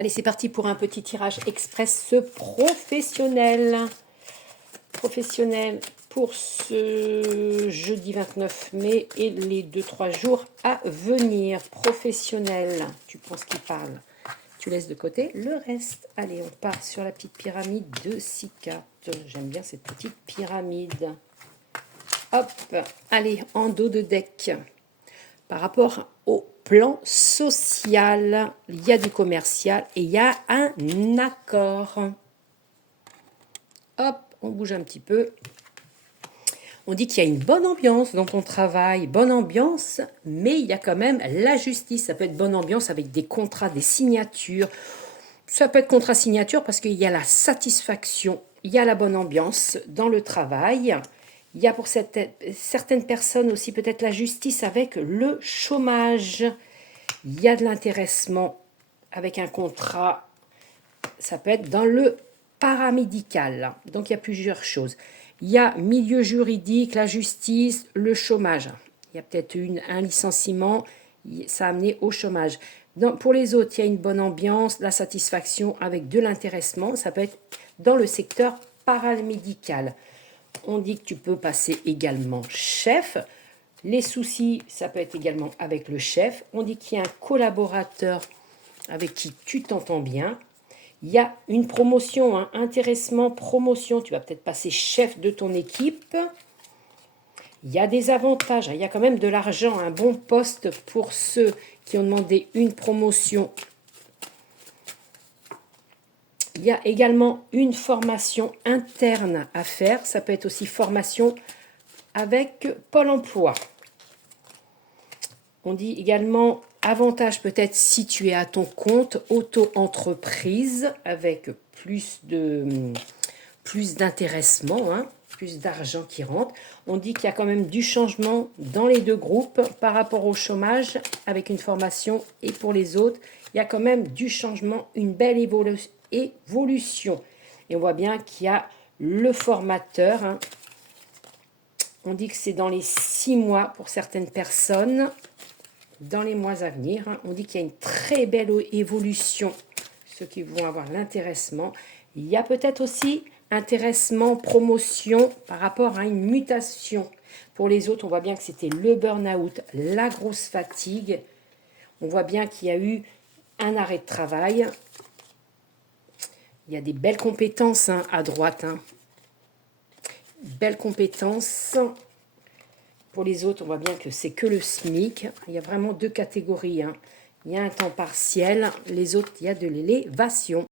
Allez, c'est parti pour un petit tirage express professionnel. Professionnel pour ce jeudi 29 mai et les 2-3 jours à venir. Professionnel, tu penses qu'il parle. Tu laisses de côté le reste. Allez, on part sur la petite pyramide de 6 cartes. J'aime bien cette petite pyramide. Hop, allez, en dos de deck. Par rapport au plan social, il y a du commercial et il y a un accord. Hop, on bouge un petit peu. On dit qu'il y a une bonne ambiance dans ton travail, bonne ambiance, mais il y a quand même la justice. Ça peut être bonne ambiance avec des contrats, des signatures. Ça peut être contrat-signature parce qu'il y a la satisfaction, il y a la bonne ambiance dans le travail. Il y a pour certaines personnes aussi peut-être la justice avec le chômage. Il y a de l'intéressement avec un contrat. Ça peut être dans le paramédical. Donc, il y a plusieurs choses. Il y a milieu juridique, la justice, le chômage. Il y a peut-être un licenciement. Ça a amené au chômage. Pour les autres, il y a une bonne ambiance, la satisfaction avec de l'intéressement. Ça peut être dans le secteur paramédical. On dit que tu peux passer également chef. Les soucis, ça peut être également avec le chef. On dit qu'il y a un collaborateur avec qui tu t'entends bien. Il y a une promotion, un intéressement, promotion. Tu vas peut-être passer chef de ton équipe. Il y a des avantages. Il y a quand même de l'argent, un bon poste pour ceux qui ont demandé une promotion. Il y a également une formation interne à faire. Ça peut être aussi formation avec Pôle emploi. On dit également avantage peut-être si tu es à ton compte, auto-entreprise avec plus d'intéressement, hein, plus d'argent qui rentre. On dit qu'il y a quand même du changement dans les deux groupes par rapport au chômage avec une formation et pour les autres, il y a quand même du changement, une belle évolution. Et on voit bien qu'il y a le formateur. Hein. On dit que c'est dans les 6 mois pour certaines personnes. Dans les mois à venir, hein, on dit qu'il y a une très belle évolution. Ceux qui vont avoir l'intéressement. Il y a peut-être aussi intéressement, promotion par rapport à une mutation. Pour les autres, on voit bien que c'était le burn-out, la grosse fatigue. On voit bien qu'il y a eu un arrêt de travail. Il y a des belles compétences hein, à droite. Hein. Belles compétences. Pour les autres, on voit bien que c'est que le SMIC. Il y a vraiment deux catégories. Hein. Il y a un temps partiel. Les autres, il y a de l'élévation.